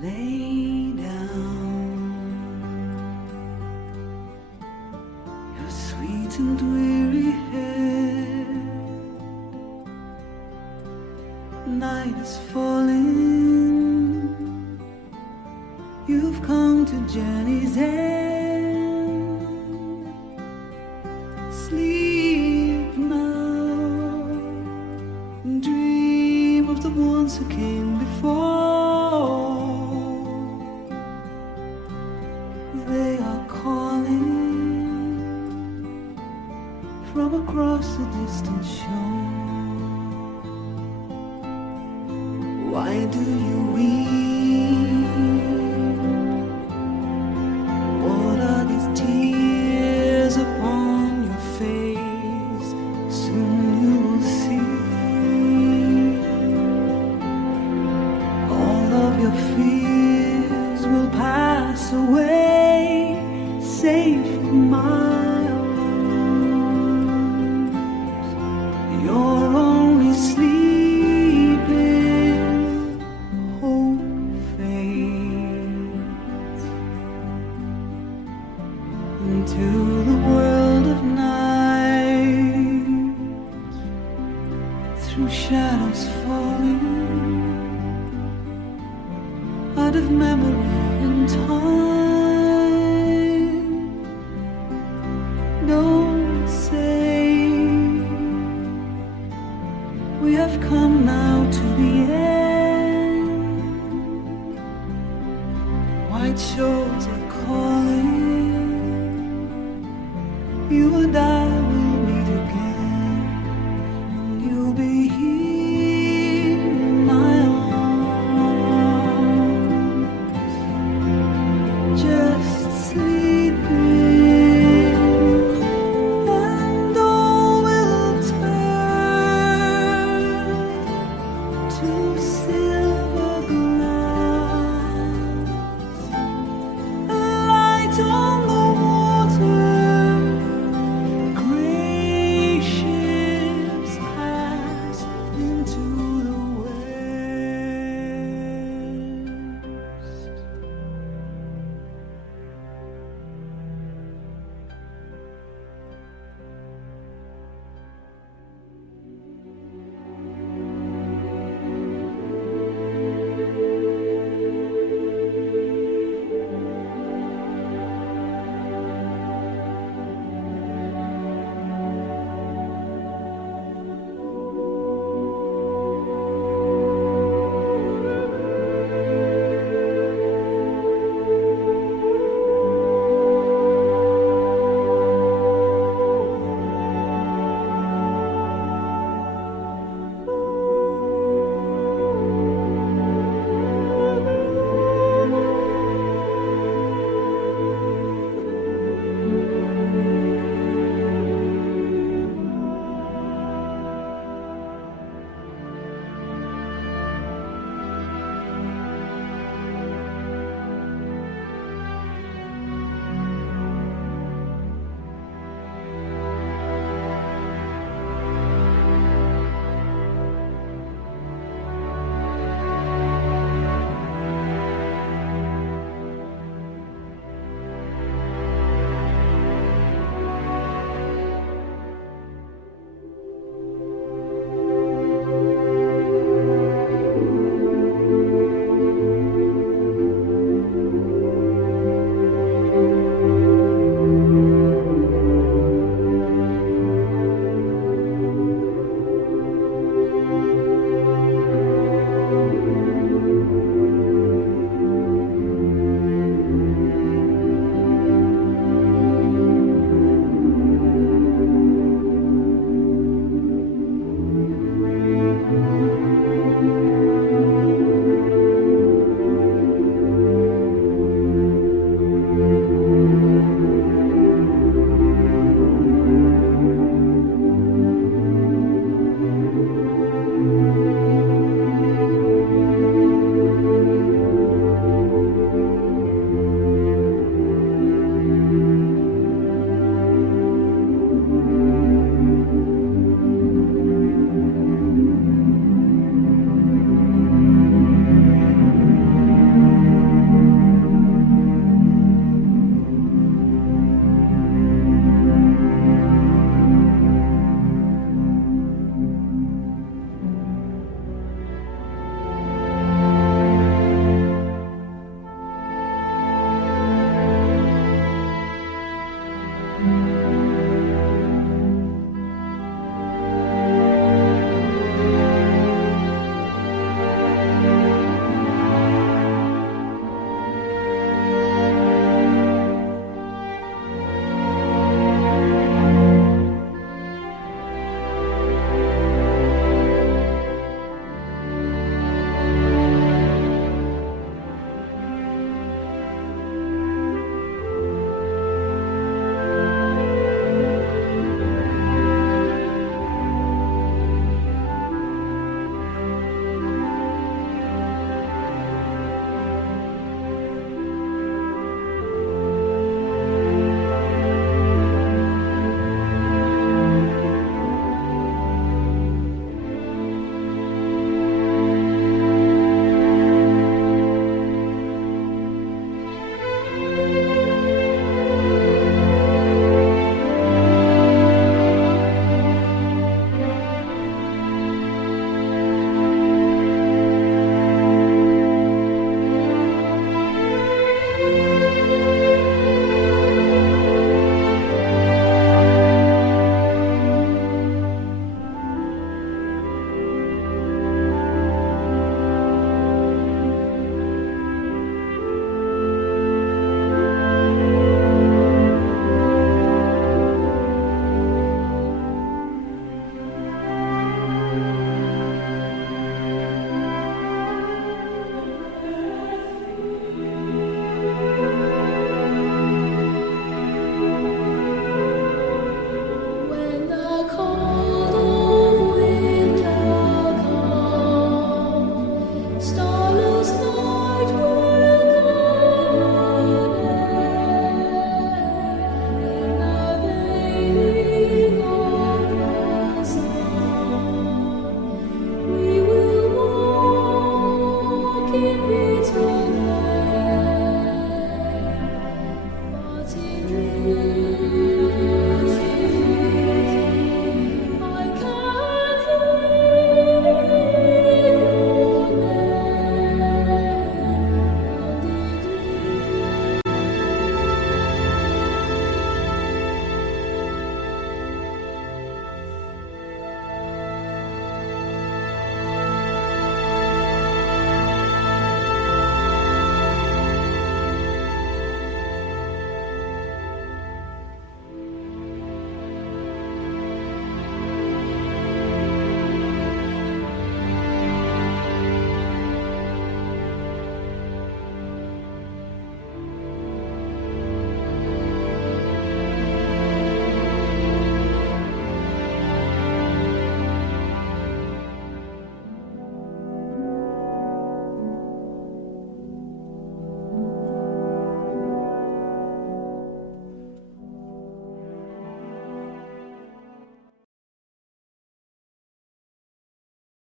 Lay down your sweet and weary head. Night is falling. You've come to journey's end. Sleep now and dream of the ones who came before. They are calling from across the distant shore. Why do you weep? What are these tears upon your face? Soon you will see all of your fears will pass away. Safe in my arms, you're only sleeping. Hope fades into the world of night, through shadows falling out of memory and time. Don't say we have come now to the end. White shores